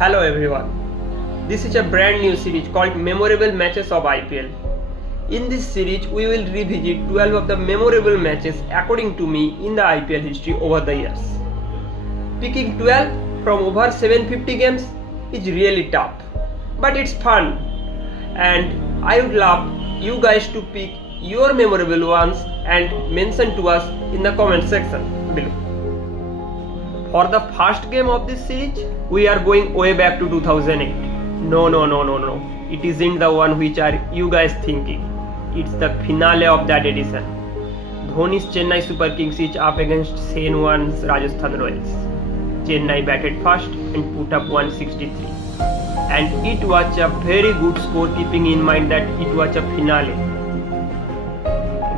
Hello everyone. This is a brand new series called Memorable Matches of IPL. In this series, we will revisit 12 of the memorable matches according to me in the IPL history over the years. Picking 12 from over 750 games is really tough, but it's fun, and I would love you guys to pick your memorable ones and mention to us in the comment section below. For the first game of this series, we are going way back to 2008. No. It isn't the one which are you guys thinking. It's the finale of that edition. Dhoni's Chennai Super Kings is up against Sen One's Rajasthan Royals. Chennai batted first and put up 163. And it was a very good score, keeping in mind that it was a finale.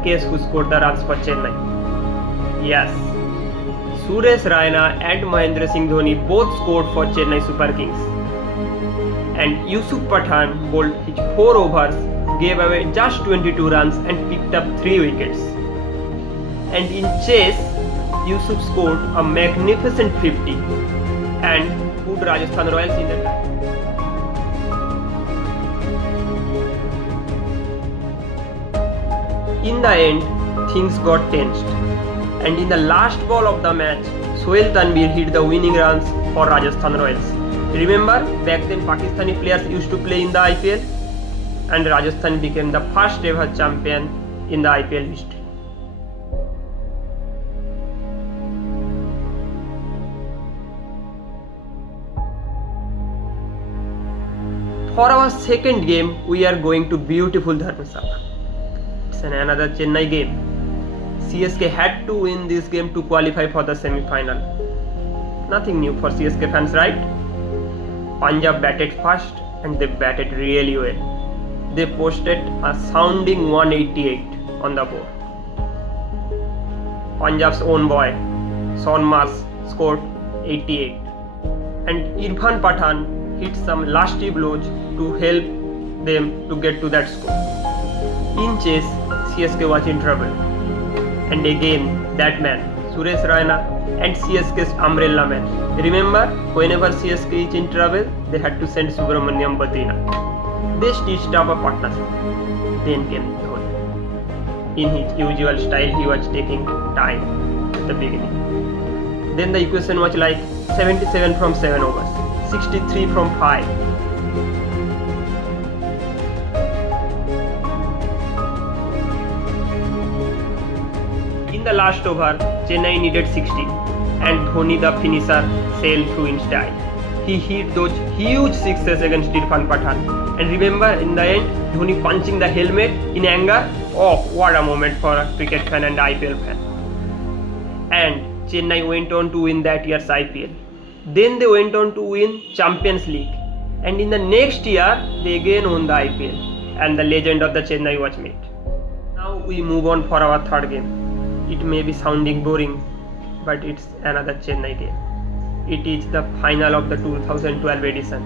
Guess who scored the runs for Chennai? Yes, Suresh Raina and Mahendra Singh Dhoni both scored for Chennai Super Kings. And Yusuf Pathan bowled his 4 overs, gave away just 22 runs and picked up 3 wickets. And in chase, Yusuf scored a magnificent 50 and put Rajasthan Royals in the tie. In the end, things got tensed. And in the last ball of the match, Sohail Tanvir hit the winning runs for Rajasthan Royals. Remember, back then Pakistani players used to play in the IPL, and Rajasthan became the first ever champion in the IPL history. For our second game, we are going to beautiful Dharamsala. It's another Chennai game. CSK had to win this game to qualify for the semi-final. Nothing new for CSK fans, right? Punjab batted first and they batted really well. They posted a sounding 188 on the board. Punjab's own boy, Shaun Marsh, scored 88. And Irfan Pathan hit some lusty blows to help them to get to that score. In chase, CSK was in trouble. And again, that man, Suresh Raina, and CSK's umbrella man. Remember, whenever CSK is in trouble, they had to send Subramaniam Badrinath. They stitched up a partnership. Then came Dhoni. In his usual style, he was taking time at the beginning. Then the equation was like 77 from 7 overs, 63 from 5. In the last over, Chennai needed 60 and Dhoni, the finisher, sailed through in style. He hit those huge sixes against Irfan Pathan. And remember, in the end, Dhoni punching the helmet in anger. Oh, what a moment for a cricket fan and IPL fan. And Chennai went on to win that year's IPL. Then they went on to win Champions League. And in the next year, they again won the IPL. And the legend of the Chennai was made. Now we move on for our third game. It may be sounding boring, but it's another Chennai game. It is the final of the 2012 edition.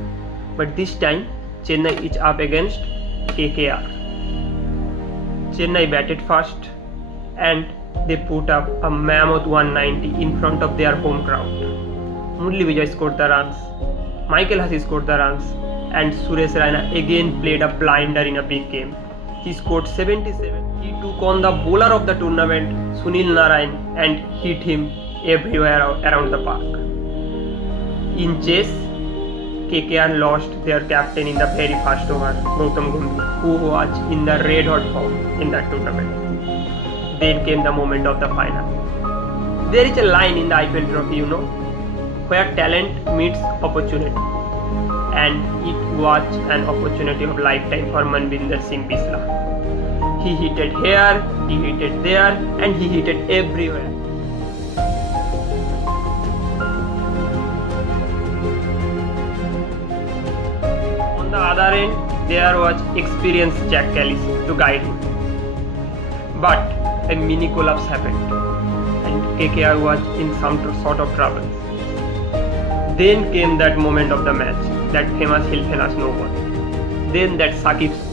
But this time, Chennai is up against KKR. Chennai batted first and they put up a mammoth 190 in front of their home crowd. Murli Vijay scored the runs, Michael Hussey scored the runs, and Suresh Raina again played a blinder in a big game. He scored 77. He took on the bowler of the tournament, Sunil Narine, and hit him everywhere around the park. In chase, KKR lost their captain in the very first over, Gautam Gambhir, who was in the red hot form in that tournament. Then came the moment of the final. There is a line in the IPL trophy, where talent meets opportunity. And it was an opportunity of lifetime for Manvinder Singh Bisla. He hit it here, he hit it there, and he hit it everywhere. On the other end, there was experienced Jack Callis to guide him. But a mini collapse happened, and KKR was in some sort of trouble. Then came that moment of the match, that famous Hilfena snowball. Then that Saqib scoop.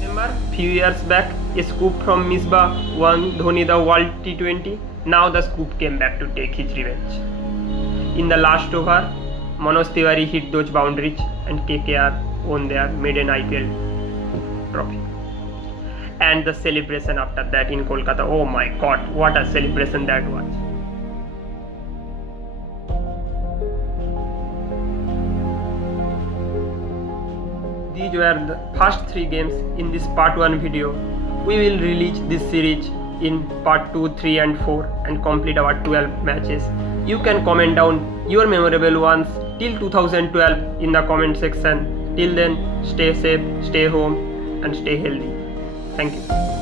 Remember, few years back, a scoop from Misbah won Dhoni the World T20. Now the scoop came back to take his revenge. In the last over, Manoj Tiwari hit those boundaries and KKR won their maiden IPL trophy. And the celebration after that in Kolkata, oh my god, what a celebration that was. These were the first 3 games in this part 1 video. We will release this series in part 2, 3 and 4 and complete our 12 matches. You can comment down your memorable ones till 2012 in the comment section. Till then, stay safe, stay home and stay healthy. Thank you.